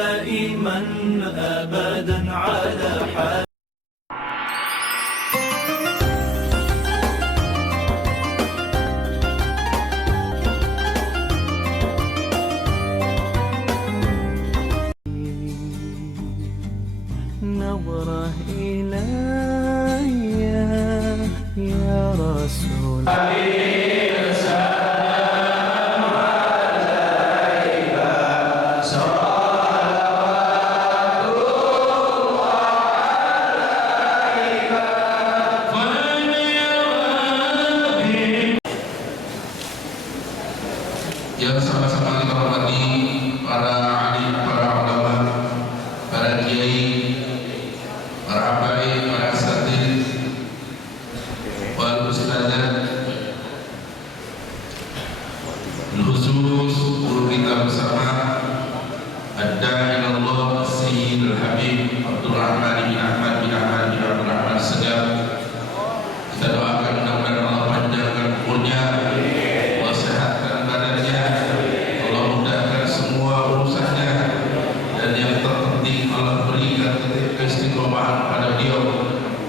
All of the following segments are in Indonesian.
دائما أبدا على حال. نظرة إلي يا رسول yang sama-sama kita hormati para alim, para ulama, para kiai, para habaib, para asatidz, wal ustadzat, khusus guru kita bersama Ad-Da'i ilallah Sayyidul Habib Abdul Rahman bin Ahmad bin Ahmad bin Abdul Rahman Segaf. Kita doakan mudah-mudahan Allah panjangkan umurnya, Allah sehatkan badannya, Allah mudahkan semua urusannya, dan yang terpenting Allah berikan keistiqomahan pada beliau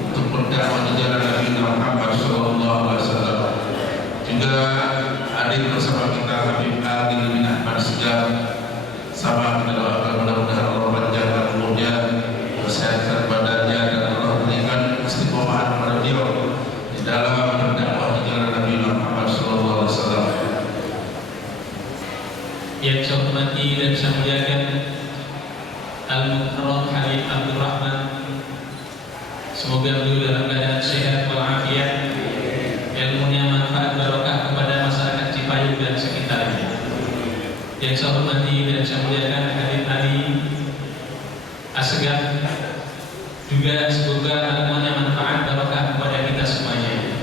untuk berdakwah di jalan Nabi Muhammad SAW. Juga hadir bersama kita Habib Adil bin Ahmad Segaf. Sama kita doakan mudah-mudahan Allah panjangkan umurnya, sehatkan badannya, dan Allah berikan keistiqomahan pada beliau di dalam berdakwah di jalan Nabi Muhammad SAW. Yang saya hormati dan saya muliakan Al-Mukarram Habib Abdul Rahman, semoga beliau dalam keadaan sehat walafiat, ilmunya manfaat barokah kepada masyarakat Cipayung dan sekitarnya. Yang saya hormati dan saya muliakan Habib Ali Asegaf, juga semoga ilmunya manfaat barokah kepada kita semuanya.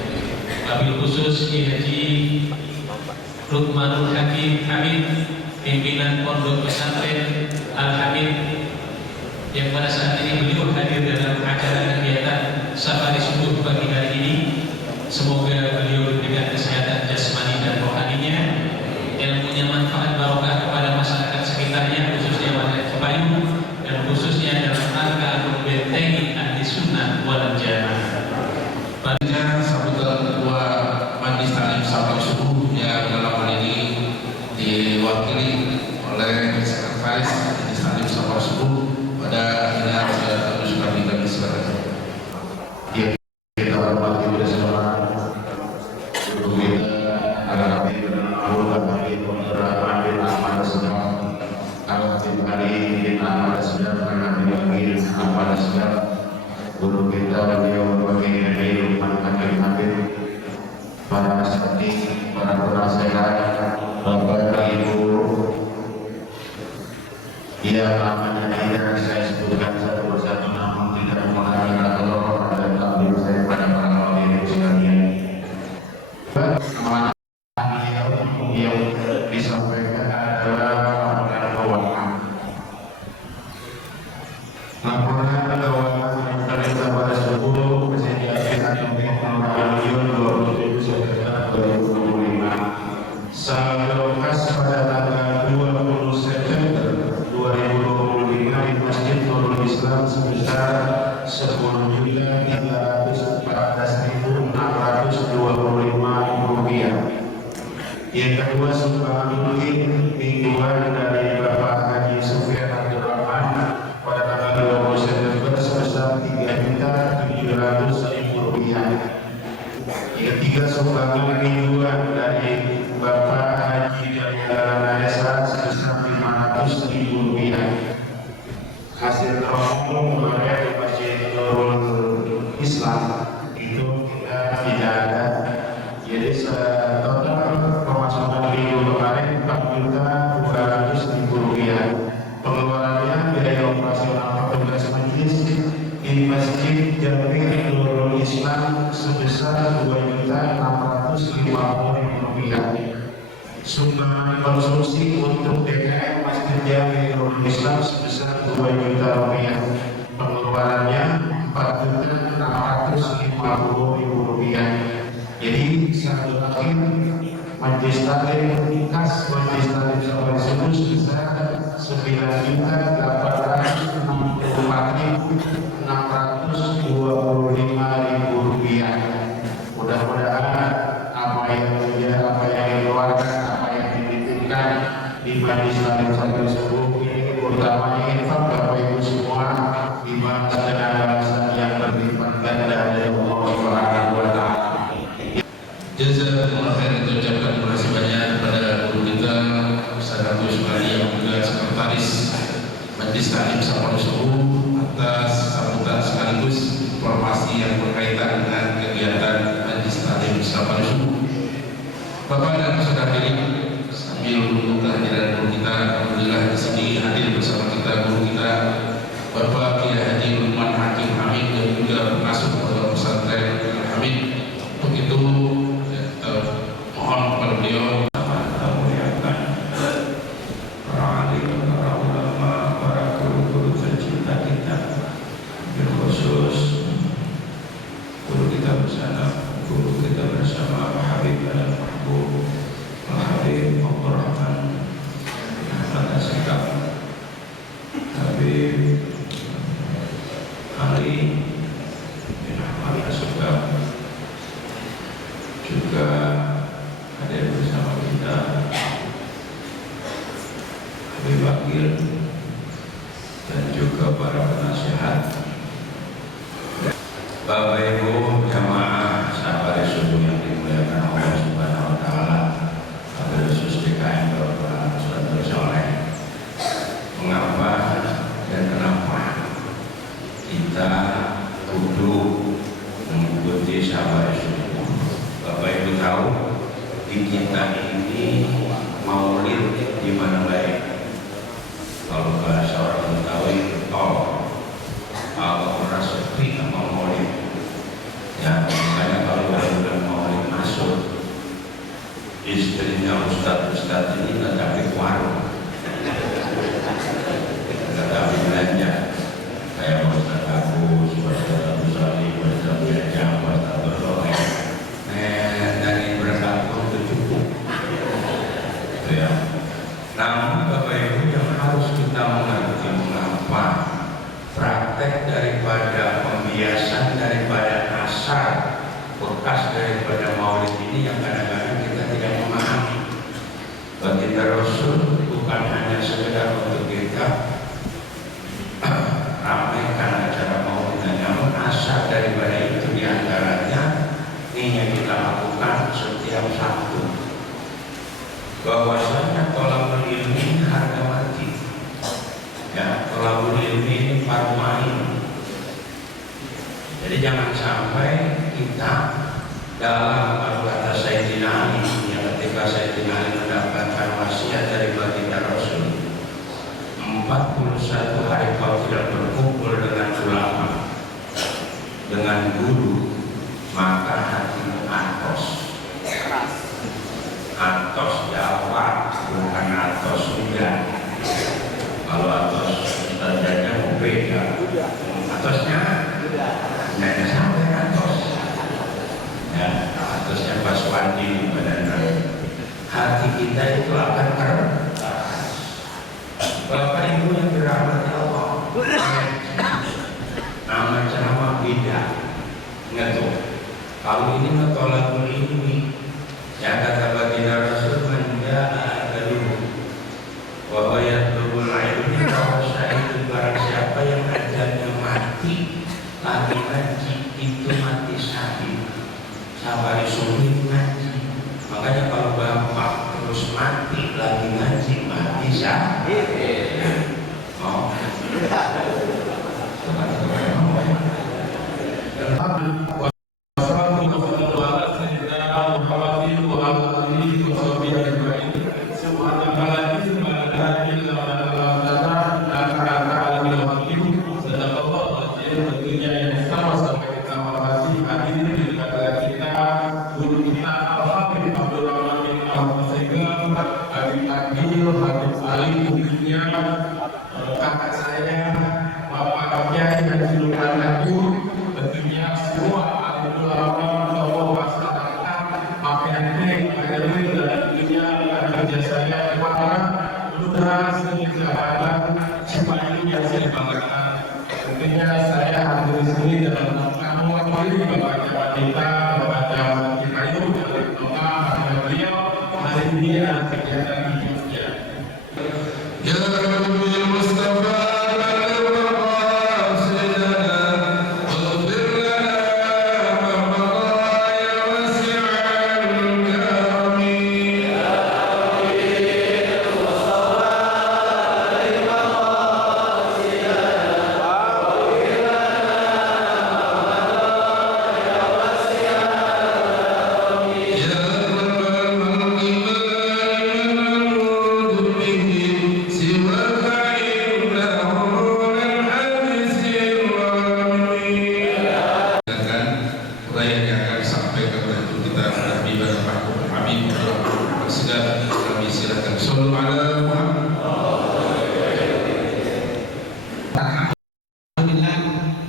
Wabil khusus Ki Haji Lukmanul Hakim Hamid, pimpinan Pondok Pesantren Al-Habib, yang pada saat ini beliau hadir dalam acara kegiatan safari subuh pagi hari ini. Semoga beliau diberikan kesehatan jasmani dan rohaninya, ilmunya manfaat barokah kepada masyarakat sekitarnya, khususnya warga Cipayung, dan khususnya dalam rangka membentengi ahli sunnah wal jamaah. Selanjutnya sambutan ketua Majelis Taklim Safari Subuh yang dalam hal ini diwakili oleh Sekretaris Majelis Taklim Safari Subuh pada akhirnya saya teruskan di bagi silakan. Kita hormati bersama guru kita Al-Habib Al-Habib Al-Habib Ahmad Segaf, Al-Habib Ali bin Ahmad Segaf, Al-Habib Ali Ahmad Segaf, guru kita beliau wakil dari Al-Habib Habib, para asatidz, para penasehat, Bapak Ibu yang namanya tidak saya sebutkan satu persatu, namun tidak menghalangi Allah dan takdir saya pada para hadirin sekalian. Amanah yang disampaikan adalah laporan keuangan dari Safari Subuh kesediaan yang Ramadan 27 September 2025. Saldo kas pada tanggal 20 September 2025 di Masjid Nurul Islam sebesar 10.314.625 rupiah. Yang kedua, sumbangan rutin mingguan dari Bapak Haji Sufyan Abdul Rahman pada tanggal 20 September sebesar 3.700.000 rupiah. Yang ketiga, sumbangan mingguan dari Bapak Haji Jalil Esa sebesar 500.000 rupiah. Hasil rombong kemarin di Masjid Nurul Islam itu kita tidak ada. Jadi total pemasukan minggu kemarin 4.200.000 rupiah. Pengeluarannya biaya operasional petugas majelis di Masjid Jami Nurul Islam sebesar 2.650.000 rupiah. Sumbangan konsumsi untuk DKM Masjid Jami Nurul Islam sebesar 2 juta rupiah. Pengeluarannya 4.650.000 rupiah. Jadi saldo akhir Majelis Taklim kas Majelis Taklim Safari Subuh sebesar 9.800.000 infak Bapak Ibu semua di mana balasan yang berlipat ganda dari Allah Subhanahu wa taala. Jazakumullah khairan, ucapkan terima kasih banyak kepada guru kita Ustaz Abdul Subhani yang juga sekretaris Majelis Taklim Saparus Subuh atas sambutan sekaligus informasi yang berkaitan dengan kegiatan Majelis Taklim Saparus Subuh. Bapak dan saudara hadirin, sambil menunggu kehadiran guru kita, alhamdulillah di sini hadir bersama kita guru kita Bapak Kiai Haji Lukman Hakim Hamid dan juga pengasuh Pondok Pesantren Hamid. Untuk itu mohon kepada beliau dan juga para penasihat. Bapak Ibu jamaah sahabat subuh yang dimuliakan Allah Subhanahu wa taala, wabil khusus DKM Bapak Ustadz Soleh. Mengapa dan kenapa kita kudu mengikuti sahabat subuh? Bapak Ibu tahu di kita ini maulid di mana baik. Kalau bahasa orang Betawi, kalau orang sepi sama maulid, ya makanya kalau bulan maulid masuk, istrinya ustadz ini tetapi warung, tetapi belanja, kayak Ustadz Agus, Ustadz Musali, Ustadz Biajang, Ustadz Berlohe, dari berkat itu cukup, itu ya. Namun Bapak Ibu yang harus kita mengerti mengapa praktek daripada pembiasan daripada asar bekas daripada maulid ini yang kadang-kadang kita tidak memahami. Baginda Rasul bukan hanya sekedar untuk kita ramaikan acara maulid, namun asar daripada itu diantaranya ini yang kita lakukan setiap Sabtu, bahwasanya tolabul ilmi harga mati, ya, tolabul ilmi ini farmain. Jadi jangan sampai kita dalam kata Sayyidina Ali yang ketika Sayyidina Ali mendapatkan wasiat dari baginda Rasul, 41 hari kau tidak berkumpul dengan ulama, dengan guru, maka hatimu atos. Atos Jawa, bukan atos hujan. Kalau atos ustazahnya mau beda. Atosnya hanya sampai atos. Ya, atosnya pas wadi badan. Hati kita itu akan keras. Bapak Ibu yang dirahmati Allah, nama ceramah beda. Ingat tuh, kalau ini ngetolak ini. Yang kata baginda Rasul menjaa dulu bahwa yang dulu lainnya bahwa saya itu barang siapa yang ajalnya mati lagi ngaji itu mati syahid. Sabar sulit ngaji, makanya kalau bapak terus mati lagi ngaji mati syahid. Oh, kakak saya, Bapak Kiai Haji Lukman Hakim, tentunya semua ahli ulama, tokoh masyarakat, pakaian dan tentunya kerja saya para lurah sejabat Cipayung yang saya banggakan. Tentunya saya hadir di sini dalam mewakili Bapak Wanita, Bapak Jawa Cipayung, dan doa kepada beliau hari ini dan kegiatan hidupnya. Ya Rabbil Mustafa. Alhamdulillah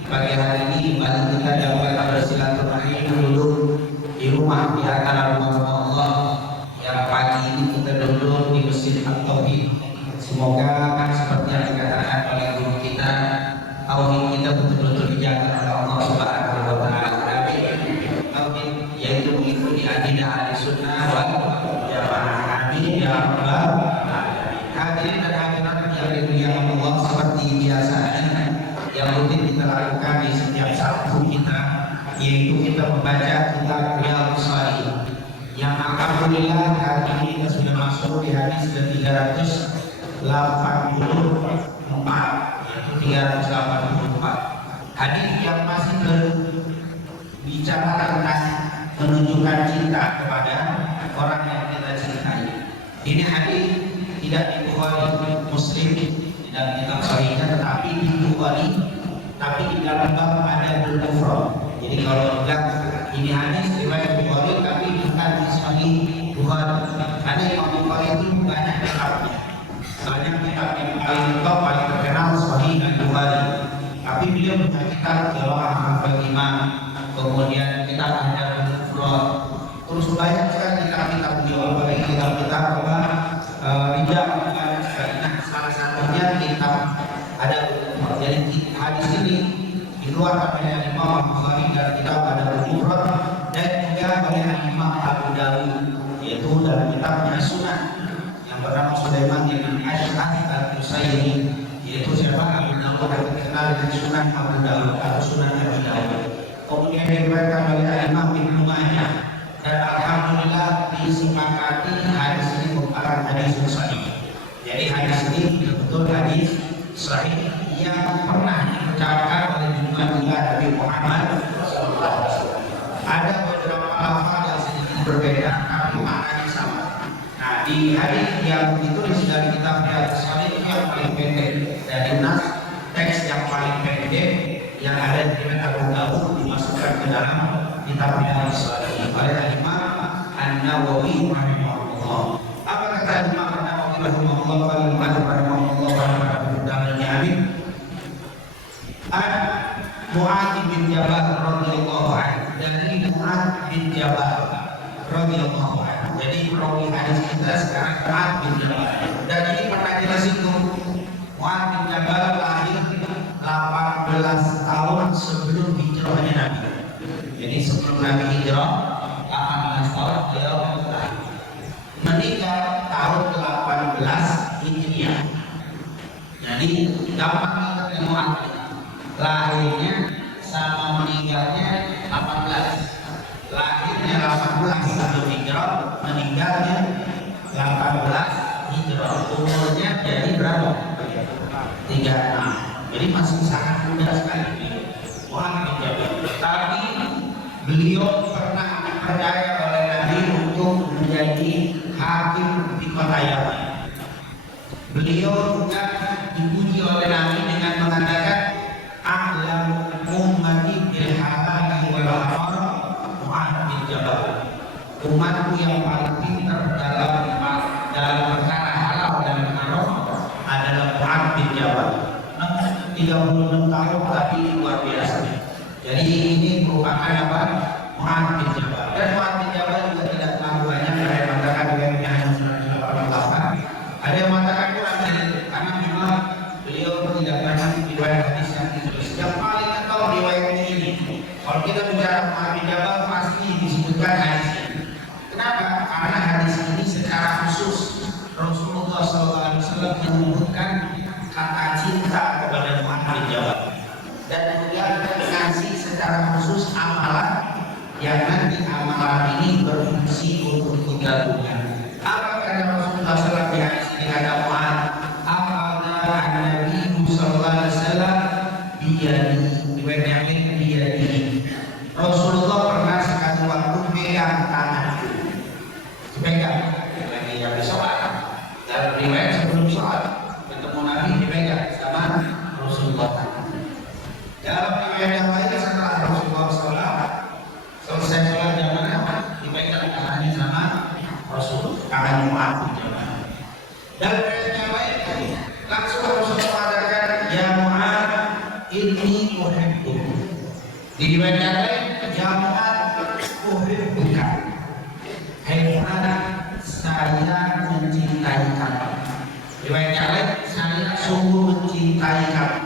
pagi hari ini kembali kita dapat bersilaturahim dulu di rumah di antara rumah Allah yang pagi ini kita duduk di Masjid At-Tauhid. Semoga seperti yang dikatakan oleh guru kita, tauhid kita betul-betul dijaga oleh Allah Subhanahu wa taala. Tauhid yaitu mengikuti akidah Ahlussunnah wal Jamaah. Amin ya rabbal alamin. Hadirin dan hadirat yang dimuliakan Allah, seperti biasanya yang rutin kita lakukan di setiap Sabtu kita, yaitu kita membaca kitab Riyadhus Shalihin yang alhamdulillah hari ini kita sudah masuk di hadis ke-384, yaitu 384 hadis yang masih berbicara tentang menunjukkan cinta kepada orang yang kita cintai. Ini hadis tidak di Bukhari, Muslim, tidak di kitab Sahihnya, tetapi di Bukhari, tapi di dalam bab Adabul Mufrad. Jadi kalau bilang ini hadis riwayat Bukhari tapi bukan di Sahih Bukhari, karena Imam Bukhari itu banyak kitabnya. Banyak kitab yang paling top, paling terkenal Sahih Bukhari. Tapi beliau punya kitab Qiraah al-Imam, kemudian kitab Adabul Mufrad. Terus banyak sekali kitab-kitab beliau, apalagi kitab-kitab Rijal. Nah, salah satunya kitab Adabul Mufrad. Jadi hadis ini dikeluarkan oleh Imam Bukhari dalam kitab Adabul Mufrad dan juga oleh Imam Abu Dawud, yaitu dalam kitabnya Sunan yang bernama Sulaiman bin Ash'ath al-Qusairi, yaitu siapa? Abu Dawud, yang dikenal dengan Sunan Abu Dawud atau Sunan Abu Dawud. Kemudian diriwayatkan oleh Imam Ibnu Majah, dan alhamdulillah disepakati hadis ini merupakan hadis sahih. Jadi hadis ini betul hadis sahih yang pernah diucapkan oleh junjungan Nabi Muhammad SAW. Ada beberapa lafaz yang sedikit berbeda, tapi maknanya sama. Nah, di hadis yang ditulis dari kitab Riyadhus Shalihin yang paling pendek dari nas, teks yang paling pendek yang ada di kitab Abu Dawud dimasukkan ke dalam kitab Riyadhus Shalihin oleh Imam An-Nawawi rahimahullah. Apa kata Imam An-Nawawi rahimahullah? Mu'adz bin Jabal radhiyallahu anhu, dari Mu'adz bin Jabal radhiyallahu anhu. Jadi perawi hadis kita sekarang Mu'adz bin Jabal. Dan ini pernah kita singgung. Mu'adz bin Jabal lahir 18 tahun sebelum hijrahnya Nabi. Jadi sebelum Nabi hijrah 18 tahun beliau lahir. Meninggal tahun 18 Hijriah. Jadi gampang kita Mu'adz lahirnya sama meninggalnya 18. Lahirnya 18 sebelum hijrah, meninggalnya 18 hijrah. Umurnya jadi berapa? 36. Jadi masih sangat muda sekali. Tapi beliau pernah dipercaya oleh Nabi untuk menjadi hakim di kota Yaman. Beliau juga dipuji oleh Nabi dengan mengatakan ahlam ummati bil halal wal haram Mu'adz bin Jabal. Umatku yang paling pintar dalam perkara halal dan haram adalah Mu'adz bin Jabal. 36 tahun tapi luar biasa. Jadi ini merupakan apa? Mu'adz bin Jabal. Dan Mu'adz bin Jabal juga tidak terlalu banyak. Ada yang mengatakan riwayatnya hanya 188. Ada yang mengatakan kurang dari karena memang beliau tidak banyak riwayat hadis yang ditulis. Yang paling tahu riwayatnya ini. Kalau kita bicara Mu'adz bin Jabal pasti disebutkan hadis ini. Kenapa? Karena hadis ini secara khusus Rasulullah SAW menyebutkan kata cinta kepada Mu'adz bin Jabal. Dan kemudian mengasih secara khusus amalan yang nanti amalan ini berfungsi untuk kita lakukan. Apa kata Rasulullah SAW di hadis ini? Kata Mu'adz, Nabi sallallahu alaihi wasallam biyadi, riwayat yang lain biyadi. Rasulullah pernah sekali waktu pegang tanganku. Dipegang lagi yang sholat. Dalam riwayat sebelum sholat ketemu Nabi dipegang sama Rasulullah. Dalam riwayat yang lain setelah Rasulullah sholat selesai sholat jamaah dipegang tangannya sama Rasul, tangan Mu'adz bin Jabal. Dan riwayat yang lain langsung Rasulullah mengatakan, ya Mu'adz ini uhibbu. Diriwayatkan jangan uhibbuka. Hebat, saya mencintai kamu. Diriwayatkan saya sungguh mencintai kamu.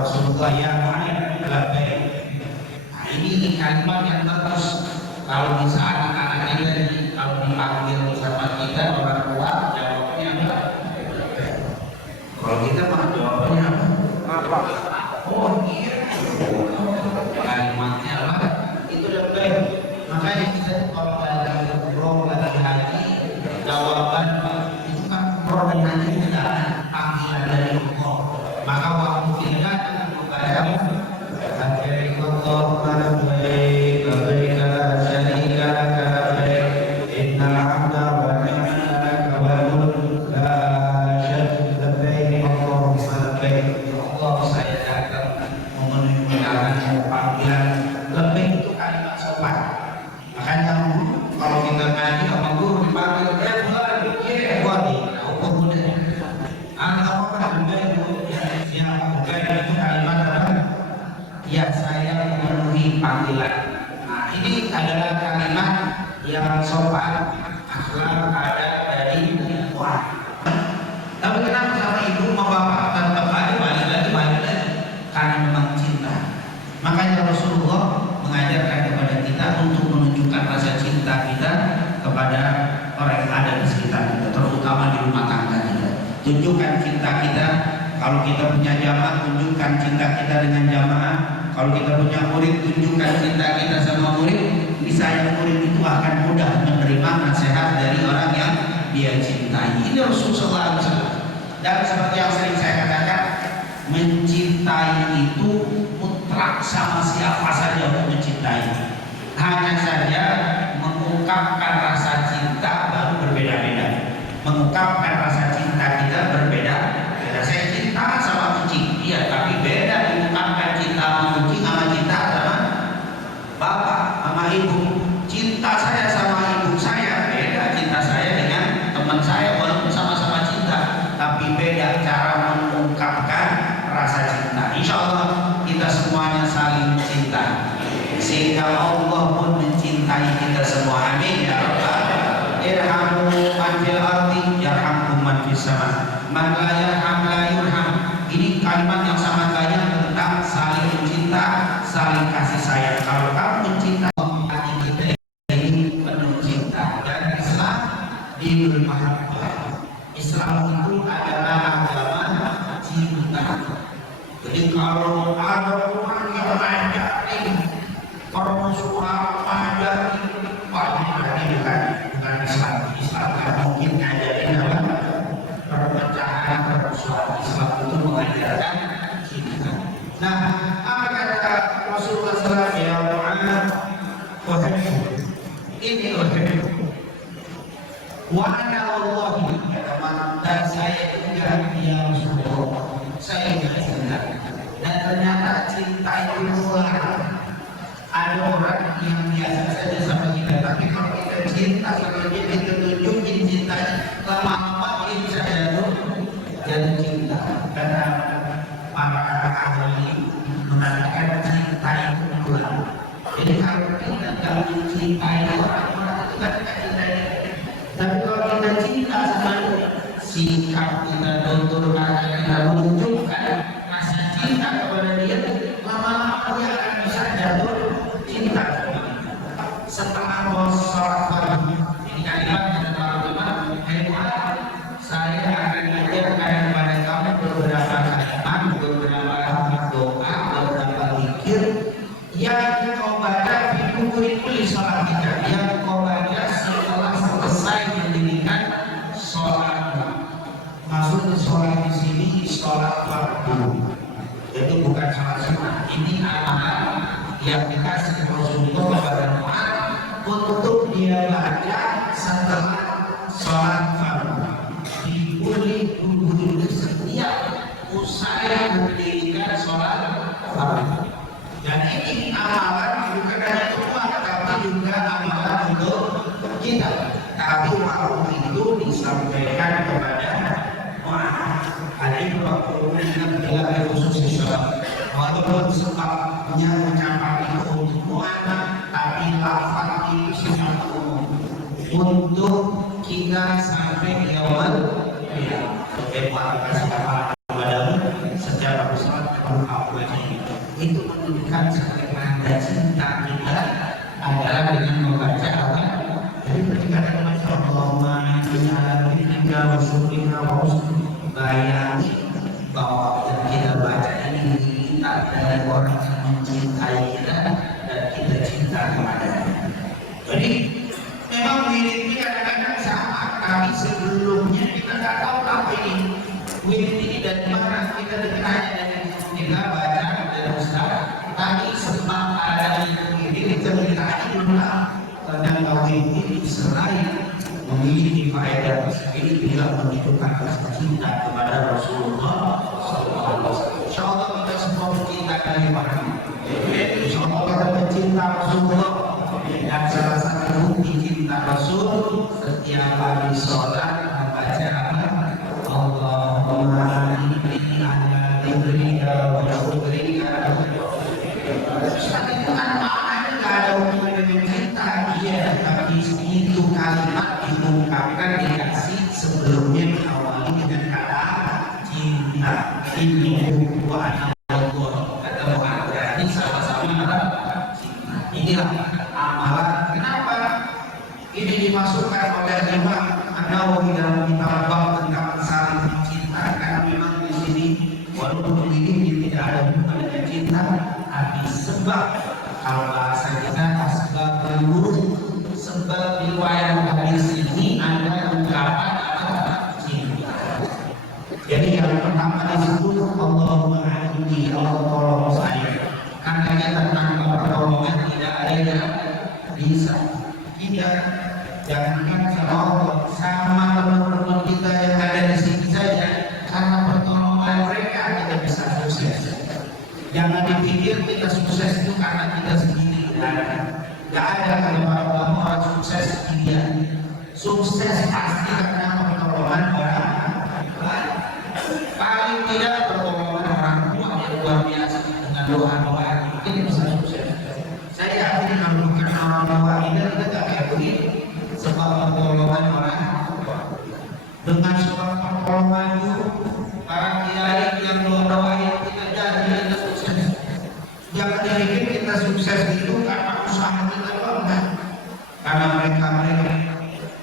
Rasulullah yang lebih. Nah, ini kalimat yang bagus. Kalau di saat anak-anak kita kalau dipanggil sama kita orang tua jawabnya apa? Kalau kita mah jawabnya apa? Oh iya. Kalimatnya apa? Itu lebih. Makanya kita kalau ada umroh lagi haji jawaban itu kan umroh dan haji kita panggilan dari umroh. Maka waktu kita datang kepada Allah pada baik baik syarika baik innal hamda wa ni'mata wa mulk la syarika baik Allahumma labbaik. Allah saya datang memenuhi undangan panggilan lebih itu kalimat sopan. Makanya kalau kita ngaji sama guru dipanggil bulan wali hukum mudah apa yang itu kalimat apa? Ya saya memenuhi panggilan. Nah ini adalah kalimat yang sopan, akhlak ada dari wah. Tapi kenapa sama ibu sama bapak tetap ada balik lagi karena memang cinta. Makanya Rasulullah mengajarkan kepada kita untuk menunjukkan rasa cinta kita kepada orang yang ada di sekitar kita, terutama di rumah tangga kita. Tunjukkan cinta kita. Kalau kita punya jamaah, tunjukkan cinta kita dengan jamaah. Kalau kita punya murid, tunjukkan cinta kita sama murid. Misalnya murid itu akan mudah menerima nasihat dari orang yang dia cintai. Ini Rasulullah SAW. Dan seperti yang sering saya katakan, mencintai itu mutlak, sama siapa saja untuk mencintai. Hanya saja mengungkapkan rasa cinta baru berbeda-beda. Mengungkapkan rasa cinta kita berbeda. Saya cinta sama kucing, iya, tapi beda mengungkapkan cinta sama kucing sama cinta sama bapak, sama ibu. Cinta saya sama ibu saya beda, cinta saya dengan teman saya walaupun sama-sama cinta, tapi beda cara mengungkapkan rasa cinta. Insya Allah kita semuanya saling cinta, sehingga Allah pun mencintai kita semua. Amin ya Rabbal. Irhamu man fil ardi yarhamkum man fis sama. Man la yarham la yurham. Ini kalimat yang sangat banyak tentang saling mencinta, saling kasih sayang. Kalau kamu mencinta hati kita ini penuh cinta. Dan Islam dinul mahabbah. Islam itu adalah agama cinta. Jadi kalau ada orang yang ngajarin permusuhan, ngajarin berarti bukan Islam. Islam tidak mungkin ngajarin apa? Perpecahan, permusuhan. Islam itu mengajarkan cinta. Nah, apa kata Rasulullah SAW? Ya Muhammad, ini wa ana Allah, dan saya juga ya Rasulullah, saya juga cinta. Dan ternyata cinta itu melarang. Ada orang yang biasa saja sama kita, tapi kalau kita cinta sama dia, kita tunjukin cintanya, lama-lama dia bisa jatuh cinta. Karena para ahli mengatakan cinta itu melarang. Jadi kalau kita tidak mencintai orang-orang itu kan kita cintai. Tapi kalau kita cinta sama dia, sikap kita, tutur kata kita menunjukkan rasa cinta kepada dia, lama-lama dia akan bisa jatuh cinta. Setelah sholat fardu, ini kalimat kata para ulama, hebat, saya akan mengajarkan kepada kamu beberapa kalimat, beberapa doa, beberapa zikir yang kau baca di buku sholat kita, yang kau baca setelah selesai mendirikan sholat. Maksud sholat di sini sholat fardu, jadi bukan sholat sunnah. Ini amalan yang dikasih Rasulullah kepada Mu'adz untuk dia baca setelah sholat fardu. Diberi guru setiap usai mendirikan sholat fardu. Dan ini amalan bukan hanya Tuhan, tapi juga amalan untuk kita. Tapi waktu itu disampaikan kepada Mu'adz. Ada waktu ini adalah khusus sholat. walaupun sebabnya ucapan itu untuk mu'anak, tapi lafaz itu secara umum untuk kita sampai yaumul qiyamah. Siapa padamu secara besar itu menunjukkan bagaimana cinta kita adalah dengan membaca apa? Jadi berkata Allahumma inna rasulina wa bayani bahwa yang kita baca ini kita dari orang yang mencintai kita dan kita cinta kepadanya. Jadi memang wirid ini kadang-kadang sama, tapi sebelumnya kita tidak tahu apa ini wirid ini dari mana. Kita dengarnya dari kita baca dari Ustaz, tapi sebab ada wirid itu kita belum tahu. Kadang tauhid ini selain memiliki faedah tersendiri bila menunjukkan rasa cinta kepada Rasulullah SAW. Insyaallah kita semua mencinta dari mana? Insyaallah kita mencinta Rasulullah. Dan salah satu bukti cinta Rasul setiap kali sholat membaca apa? Allahumma inni ala dzikrika wa syukrika. Ustaz itu kan maknanya nggak ada hubungan dengan cinta, iya, tapi itu kalimat diungkapkan dikasih sebelumnya diawali dengan kata cinta. Ini bukan Allah kata Muhammad, berarti sama-sama cinta. Inilah amalan. Kenapa ini dimasukkan oleh Imam An-Nawawi dalam kitab bab tentang saling mencinta? Karena memang di sini walaupun ini tidak ada hubungan dengan cinta, tapi sebab kalau bahasa kita sebab berurut, sebab riwayat hadis ini ada ungkapan apa? Cinta. Jadi yang pertama disebut Allahumma inni, Allah tolong saya. Karena kita tanpa pertolongan tidak ada yang bisa. Tidak. Jangankan sama Allah, sama teman-teman kita yang ada di sini saja, karena pertolongan mereka kita bisa sukses. Jangan dipikir kita sukses itu karena kita sendiri. Tidak ada kalau orang sukses sendirian. Sukses pasti karena pertolongan orang lain. Paling tidak pertolongan orang tua yang luar biasa dengan doa-doa mungkin bisa sukses. Saya yakin kalau bukan orang tua kita tidak kayak begini. Sebab pertolongan orang tua. Dengan sebab pertolongan itu para kiai yang doa-doa yang kita jadi kita sukses. Jangan dipikir kita sukses itu karena usaha kita doang, karena mereka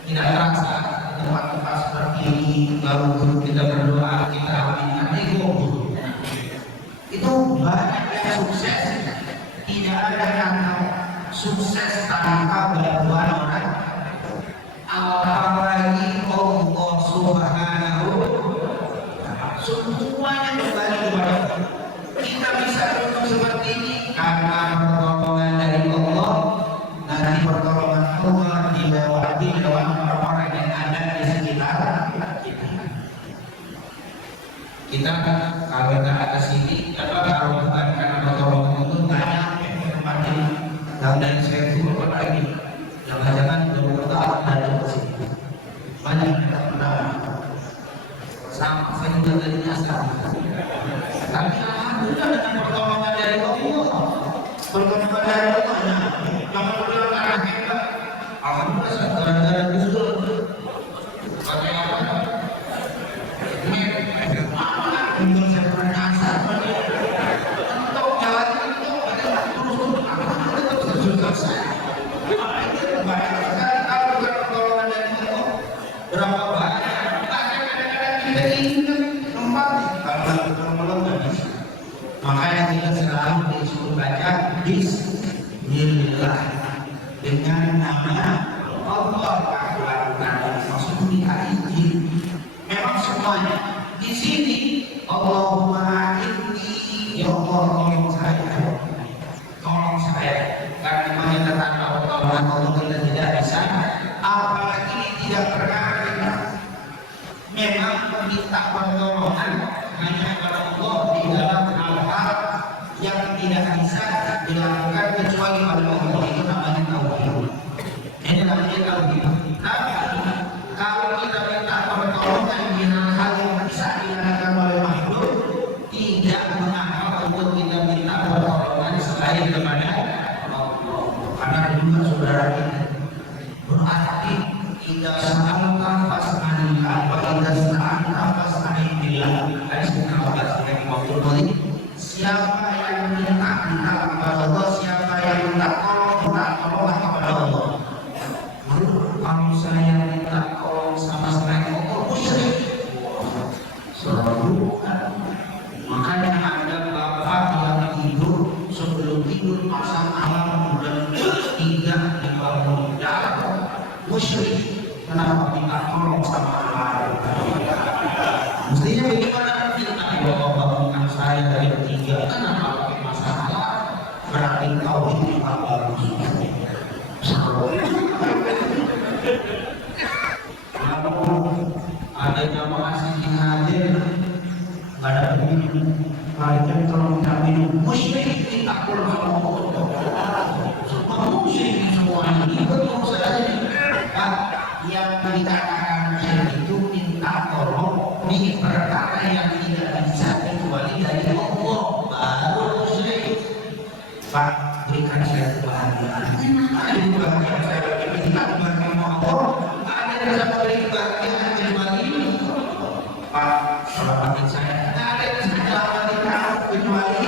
tidak terasa tempat-tempat seperti ini. Lalu kita berdoa, kita aminkan ego. Itu banyak yang sukses. Tidak ada kata sukses tanpa bantuan orang. Apalagi Allah Subhanahu semuanya kembali kepada Allah. Kita bisa duduk seperti ini karena pertolongan dari Allah. Nanti pertolongan Allah dilewati dengan orang-orang yang ada di sekitar kita. Kita kalau tidak ada sini, kalau bukan karena pertolongan itu tanya tempat ini. Dan dari saya turun lagi, jangan-jangan belum tahun ada di sini. Banyak kita pernah sama saya juga dari nyasar. Tapi alhamdulillah dengan pertolongan dari Allah, pertolongan dari Allah, jangan bilang karena hebat. Alhamdulillah saudara-saudara Gusdur, pakai apa? Untuk saya pernah nyasar, untuk jalan itu ada terus tetap saya. Banyak sekali kalau bukan pertolongan dari Allah, berapa banyak? Kadang-kadang kita ingin tempat kalau makanya kita selalu disuruh baca Bismillah dengan nama Allah. Maksudnya kita izin. Memang semuanya di sini Allahumma inni, ya Allah tolong saya, karena namanya tanpa pertolongan Allah kita tidak bisa, apalagi tidak pernah kita memang meminta pertolongan hanya kepada Allah di dalam hal-hal yang tidak bisa dilakukan kecuali oleh Allah. Itu namanya tauhid. Ini namanya tauhid. Tapi kalau kita minta pertolongan di hal yang bisa dilakukan oleh makhluk, tidak mengapa untuk kita kepada Allah. Karena juga saudara kita berarti tidak sangka fas'alillah wa idza sta'anta fas'alil billah. Hadis Bukhari yang maksudnya siapa yang minta kepada Allah, siapa yang minta tolong kepada Allah. Kalau saya minta tolong sama selain Allah musyrik. Selalu makanya ada bapak yang tidur sebelum tidur pasang alarm dan tidak dibangun dalam musyrik. Kenapa minta tolong sama alarm? Mestinya bagaimana kita bapak saya dari ketiga, kenapa pakai masalah? Berarti kau ini apa? Ada jamaah sini hadir, ada minum, mereka tolong minta minum, musyrik kita kurang semua musyrik semuanya betul saja. Yang dikatakan musyrik itu minta tolong di perkara yang tidak bisa kecuali dari Allah, baru musyrik. Pak, berikan saya kebahagiaan. Ada kebahagiaan saya minta kebahagiaan Allah. Ada yang beri kebahagiaan kecuali Pak, selamatin saya. Tidak ada yang selamatin kamu kecuali.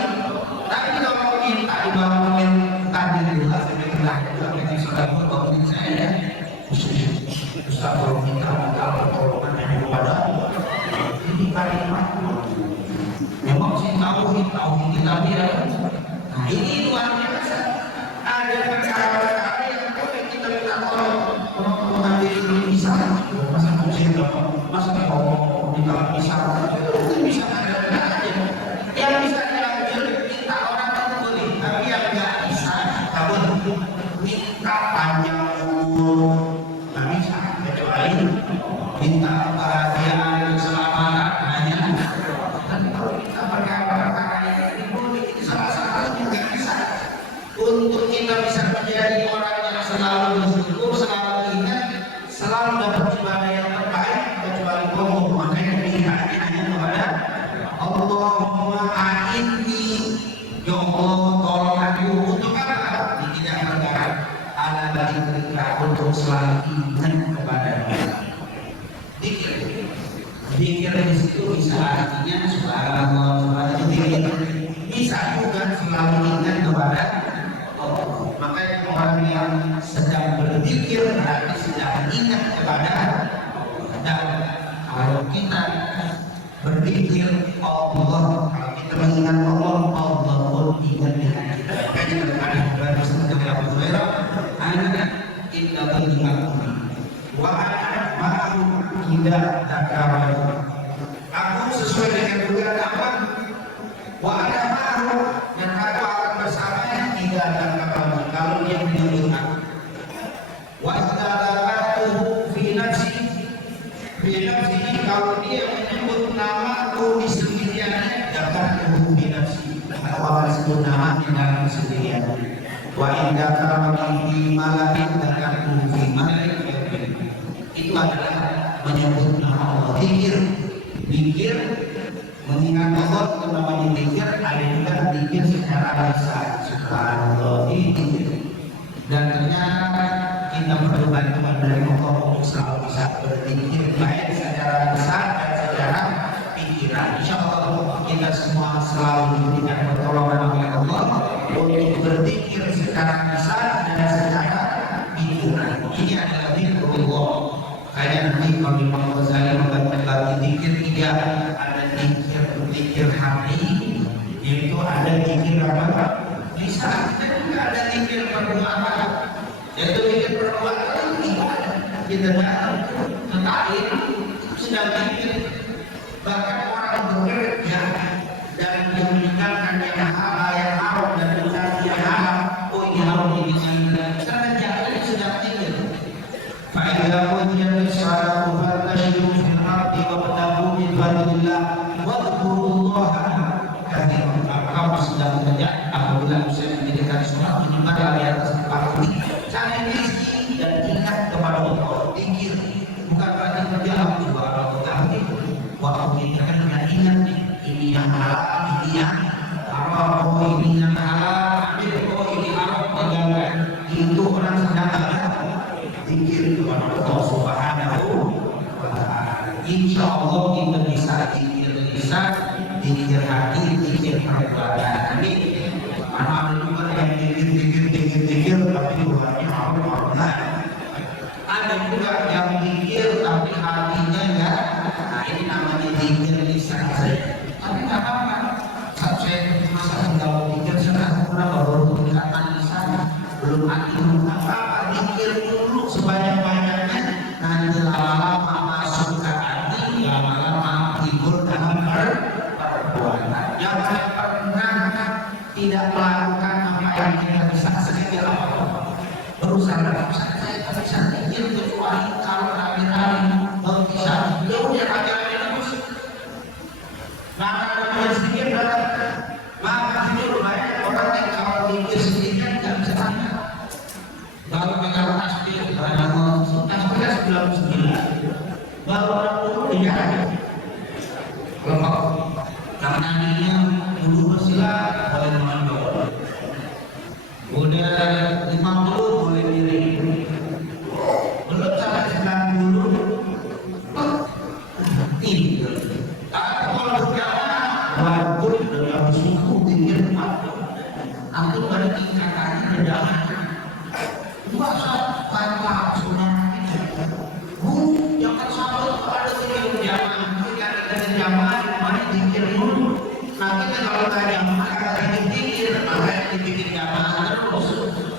Tapi kalau minta dibangunin tadi jelas saya bilang itu sudah bangunin saya. Ustaz kalau minta pertolongan yang kepada ini kalimat. Memang sih tahu kita biar. Nah ini luar biasa. Ada perkara-perkara yang boleh kita minta tolong mengambil bisa. Masa musim masa mau minta bisa bisa ada aja. Yang bisa diambil minta orang itu boleh, tapi yang nggak bisa kalau minta panjang umur nggak bisa kecuali minta kebahagiaan keselamatan hanya. Dan kalau kita perkara-perkara ini boleh ini salah satu nggak bisa. Untuk kita bisa menjadi orang yang selalu bersyukur, selalu ingat, selalu dapat ibadah yang terbaik kecuali Allah. Makanya pilihannya hanya kepada Allahumma a'inni, ya Allah tolong aku untuk apa? Tidak perkara ala dzikra, untuk selalu ingat kepada Allah. Zikir di situ bisa artinya subhanallah, bisa juga selalu ingat kepada Allah. Makanya orang yang sedang berzikir berarti sedang ingat kepada Allah. Dan kalau kita berzikir Allah, kalau kita mengingat Allah, Allah pun ingat dengan kita. Makanya ada sebuah Abu Hurairah, ana inna dzikrukum wa ana ma'ahu idza dzakara. Aku sesuai dengan dugaan apa? Wa ana ma'ahu, dan aku akan bersamanya tidak akan kapan kalau dia menyebut aku. Wa idza dzakarahu fi nafsi, kalau dia menyebut namaku di sendiriannya, dzakarahu fi nafsi, aku akan sebut nama dalam sendirian. Wa idza dzakarahu fi malakin, dzakarahu fi malakin. Itu adalah menyebut nama Allah. Zikir mengingat Allah itu namanya zikir. Ada juga zikir secara lisan, subhanallah ini. Dan ternyata kita perlu bantuan dari Allah untuk selalu bisa berzikir baik secara lisan dan secara pikiran. Insya Allah kita semua selalu diberikan pertolongan oleh Allah untuk berzikir secara lisan dan secara pikiran. Ini adalah zikrullah. Kayak nanti kalau Imam Ghazali membagi zikir tiga, ada zikir hati, yaitu ada zikir apa? Lisan, dan juga ada zikir perbuatan. Yaitu zikir perbuatan kita tahu, tetapi sedang zikir. Bahkan orang bekerja dan dia meninggalkan yang halal, yang haram, dan mencari yang halal. Oh ini haram, ini tidak. Karena jangan sedang zikir. فإذا قضيت الصلاة فانتشروا في الأرض وابتغوا من فضل الله واذكروا الله كثيرا. Kamu sedang bekerja, apabila saya mendirikan sholat, menyembahlah di atas tempat ini, cari rezeki dan ingat kepada Allah. Zikir bukan berarti kerja juga Allah, tapi waktu kita kan ingat ini yang halal, ini yang haram, ini yang halal, ambil hati, zikir perbuatan. Ini mana juga yang zikir tapi bukannya Allah. Ada juga yang zikir tapi hatinya ya. Nah ini namanya zikir lisan saja. Tapi nggak apa-apa. Saat saya masa kalau zikir saya baru meningkatkan lisan, belum hati belum apa-apa. Zikir dulu sebanyak-banyaknya. Nanti lama-lama masuk ke hati, lama-lama timbul dalam perbuatan. Jangan pernah tidak melakukan apa yang kita bisa sekecil apapun. Berusaha saya tak bisa zikir kecuali kalau rame-rame bisa. Ya udah rame-rame terus. Maka dengan sedikit maka itu banyak orang yang kalau zikir sendirian tidak bisa tanya. Kalau pegang tasbih, tasbihnya 99. Baru orang dulu tidak ada. Kelompok yang nyanyinya dulu bersilat boleh menonjol. Udah 50 boleh diri. Belum sampai 90 tidur. Tapi kalau berjamaah walaupun dalam suku tinggi antum pada tingkatannya berjamaah. Puasa tanpa sunnah. Jangan sampai ada tinggal berjamaah. Kita berjamaah mana zikir dulu. Nanti kalau nggak jamaah kita zikir, maka dibikin jamaah terus.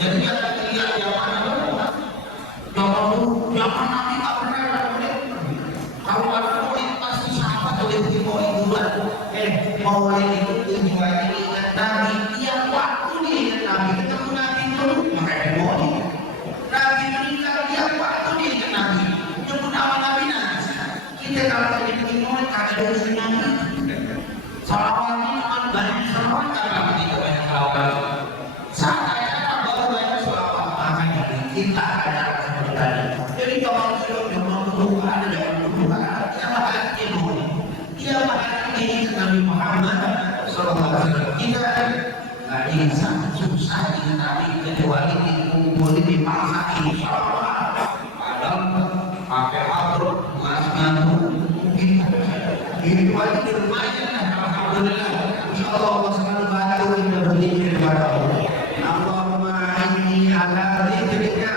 Jadi jangan tinggal jamaah dulu. Jangan nanti tak pernah ada. Kalau ada murid pasti sahabat oleh dimulai bulan. Mau itu dimulai ingat Nabi. Tiap waktu diingat Nabi. Ketemu Nabi dulu, maka dimulai. Nabi meninggal tiap waktu diingat Nabi. Nyebut nama Nabi nangis. Kita kalau jadi dimulai kagak ada urusan Nabi. Salawatnya cuma banyak salawat karena kita banyak salawat. Saat acara baru banyak salawat makanya kita ada seperti tadi. Jadi jangan berdoa ada jangan berdoa. Tiap hari dimulai. Tiap hari ini Nabi Muhammad Sallallahu Alaihi Wasallam. Kita nggak bisa susah dengan Nabi kecuali dikumpulin dipaksa ini salawat. Padahal pakai atruk buat ngantuk. Itu aja di rumahnya. Alhamdulillah. Insyaallah Allah selalu bantu kita berzikir kepada Allah. Allahumma inni ala dzikrika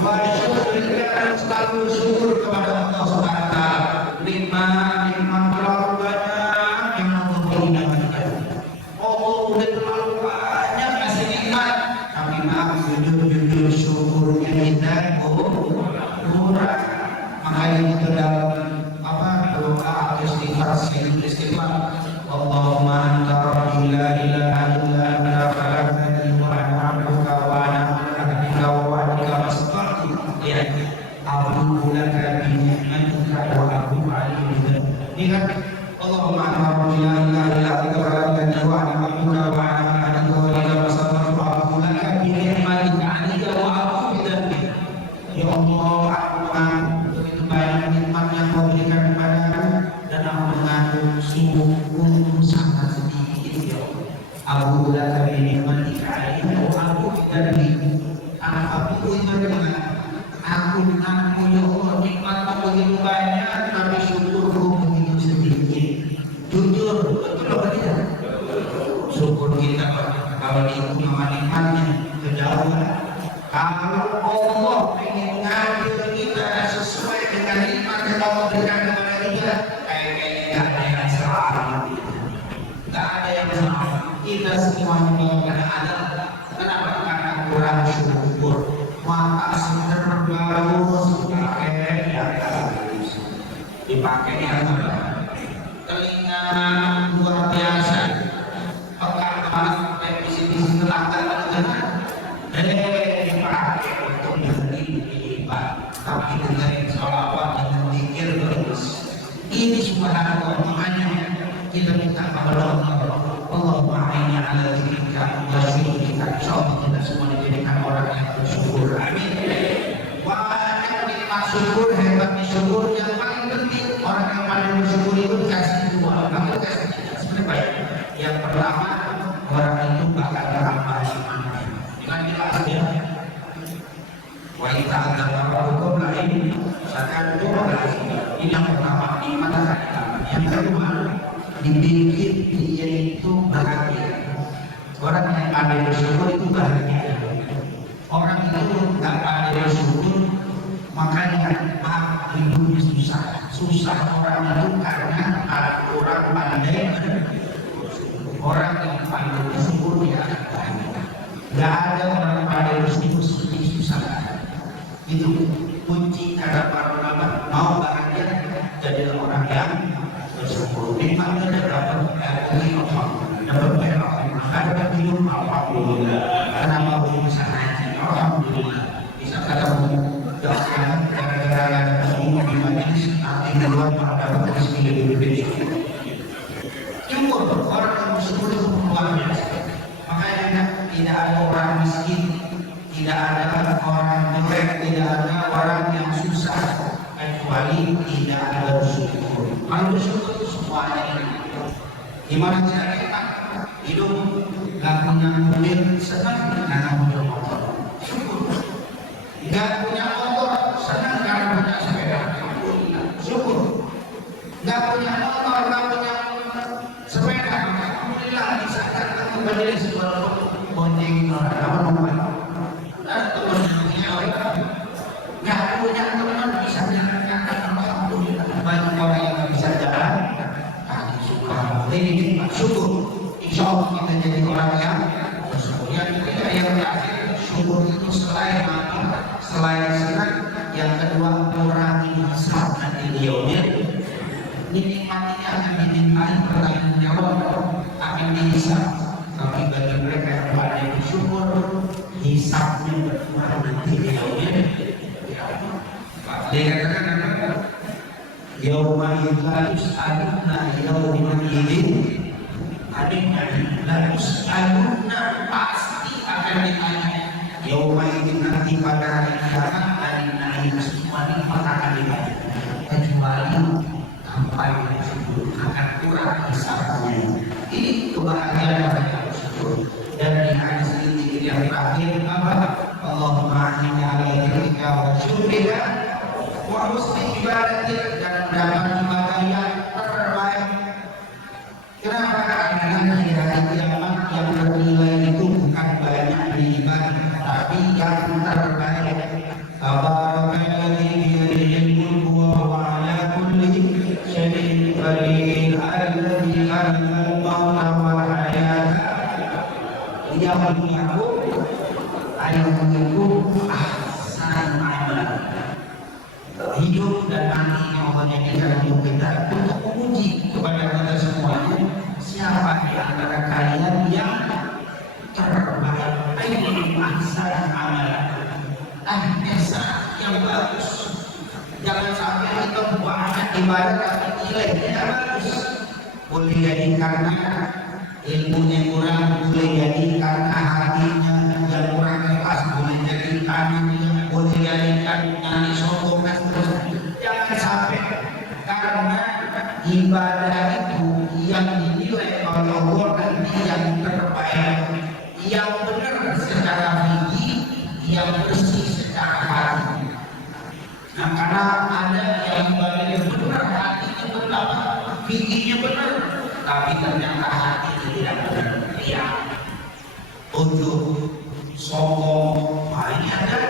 wa syukrika dan selalu syukur kepada Allah Subhanahu wa taala. Nikmat terlalu banyak yang Allah berikan. Allah udah terlalu banyak kasih nikmat. Tapi maaf jujur syukurnya kita kurang. Makanya kita dalam doa istighfar Allahumma anta rabbi la ilaha illa anta khalaqtani wa ana 'abduka wa ana 'abduka wa wa'dika mastata'tu ya a'udzu laka bi ni'matika wa a'udzu 'alaika Allahumma anta rabbi la ilaha illa anta khalaqtani wa ana 'abduka wa ana 'abduka wa wa'dika mastata'tu a'udzu laka bi ni'matika 'alaika wa a'udzu bika ya Allah begitu banyak nikmat yang kau berikan kepadaku dan aku mengandung sungguh sangat sedikit ya Allah. Aku laka binikmatika alaika wa aku dari aku itu dengan aku ya Allah nikmatmu begitu banyak tapi syukurku begitu sedikit. Jujur betul apa tidak? Syukur kita kalau itu nama nikmatnya kejauhan. Kalau Allah ingin ngambil kita sesuai dengan nikmat yang Allah berikan kepada kita, kayaknya nggak ada yang salah, nggak ada yang salah. Kita semuanya ada. Kenapa? Karena kurang syukur. Maka sebenarnya bagus dipakai yang telinga luar biasa. Pekan sampai visi-visi tetangga dipakai untuk beribadah, tapi dengerin sholawat dengan zikir terus. Ini subhanallah, makanya kita minta kepada Allah, Allahumma a'inni ala dzikrika wa syukrika. Insyaallah kita semua dijadikan orang yang bersyukur. Amin. Banyak nikmat syukur, hebatnya syukur. Yang paling penting orang yang paling bersyukur itu dikasih dua. Kamu dikasih seperti baik. Yang pertama, orang itu bakal beramal imannya. Dengan jelas ya. Wa ta'ala rabbukum lain sakan ini yang pertama nikmat. Yang kedua dibikin dia Orang yang pandai bersyukur itu bahagia. Orang itu nggak pandai bersyukur, makanya hidupnya susah. Susah orang itu karena orang pandai bersyukur. Orang yang pandai bersyukur dia bahagia. Nggak ada orang pandai bersyukur seperti susah. Itu kunci kata para ulama, mau bahagia jadilah orang yang bersyukur. Memang ada dapat dapat perak, dapat minum alhamdulillah. Kenapa belum bisa haji? Alhamdulillah. Bisa ketemu jangan gara-gara ketemu di majelis nanti keluar dapat rezeki lebih gede. Syukur orang yang bersyukur itu luar biasa. Makanya tidak ada orang miskin, tidak ada orang jelek, tidak ada orang yang susah kecuali tidak bersyukur. Kalau bersyukur itu semuanya ini. Gimana cara kita hidup nggak punya mobil senang karena mobil motor, syukur. Nggak punya motor senang karena punya sepeda, syukur. Nggak punya motor, nggak punya sepeda, alhamdulillah bisa ketemu berdiri sebuah bonceng orang apa namanya? Ada teman yang punya orang, nggak punya teman bisa jalan kaki, alhamdulillah. Banyak orang yang nggak bisa jalan. Ini syukur, insya Allah kita jadi orang yang bersyukur. Yang ketiga, yang terakhir, syukur itu selain mati, selain senang, yang kedua kurangi hisab nanti beliaunya. Nikmatinya akan dimintai pertanggung jawab, akan dihisab. Tapi bagi mereka yang pandai bersyukur, hisabnya berkurang nanti beliaunya. Dikatakan apa? Yauma yudhalus aluna yaumin idin adiknya aluna pasti akan ditanya yauma idin nanti pada hari kiamat adiknya semua nikmat akan ditanya kecuali sampai bersyukur akan kurang hisabnya. Ini kebahagiaan orang yang bersyukur. Dan di hadis ini yang terakhir apa? Allahumma inni ala dzikrika wa syukrika wa husni ibadatik, dan mendapat ibadah yang terbaik. Kenapa? Karena di hari kiamat yang bernilai itu bukan banyak beribadah, tapi yang terbaik. Tabarakalladzii biyadihil mulku wa huwa ala kulli syai'in qadir, alladzii khalaqal mauta wal hayata liyabluwakum ayyukum ahsanu amala. Hidup dan mati yang Allah jadikan hidup kita untuk menguji kepada kita semuanya, siapa di antara kalian yang terbaik, ayyukum ahsanu amala, yang bagus. Jangan sampai kita buat ibadah tapi nilainya bagus. Boleh jadi karena ilmunya kurang, boleh jadi karena hatinya yang kurang ikhlas, boleh jadi tangannya, boleh jadi karena sombong. Jangan sampai karena ibadah itu yang dinilai oleh Allah nanti yang terbaik, yang benar secara fikih, yang bersih secara hati. Nah, karena ada yang ibadahnya benar, hatinya benar, fikihnya benar, tapi ternyata hati tidak benar. Ya, untuk sombong, ini ada,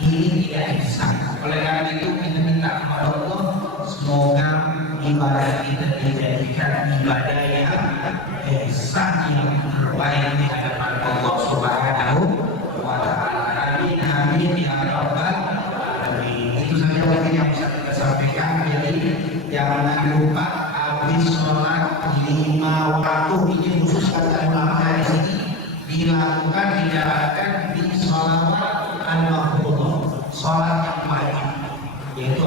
ini tidak bisa. Oleh karena itu kita minta kepada Allah, semoga ibadah kita dijadikan ibadah yang sah, yang terbaik di hadapan Allah Subhanahu wa Ta'ala. Amin amin ya rabbal alamin. Itu saja mungkin yang bisa kita sampaikan. Jadi jangan lupa habis sholat 5 waktu, ini khusus kata ulama di sini, dilakukan, dijalankan di sholawat al-mafruḍah, sholat yang wajib, yaitu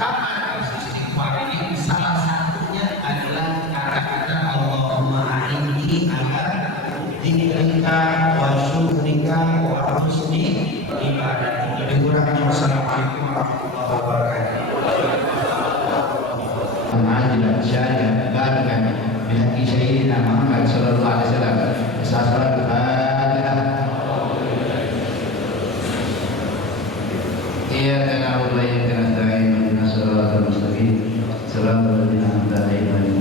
kapan istighfar ini salah satunya adalah kata-kata Allahumma a'inni ala dzikrika wa syukrika wa husni ibadatik. Lebih kurangnya wassalamualaikum warahmatullahi wabarakatuh. Alhamdulillah saya bangga dengan Sayyidina Muhammad sallallahu alaihi wasallam. Salat Al-Fatihah. Iyyaka na'budu wa iyyaka nasta'in. Ihdinas siratal mustaqim. Shiratal ladzina an'amta 'alaihim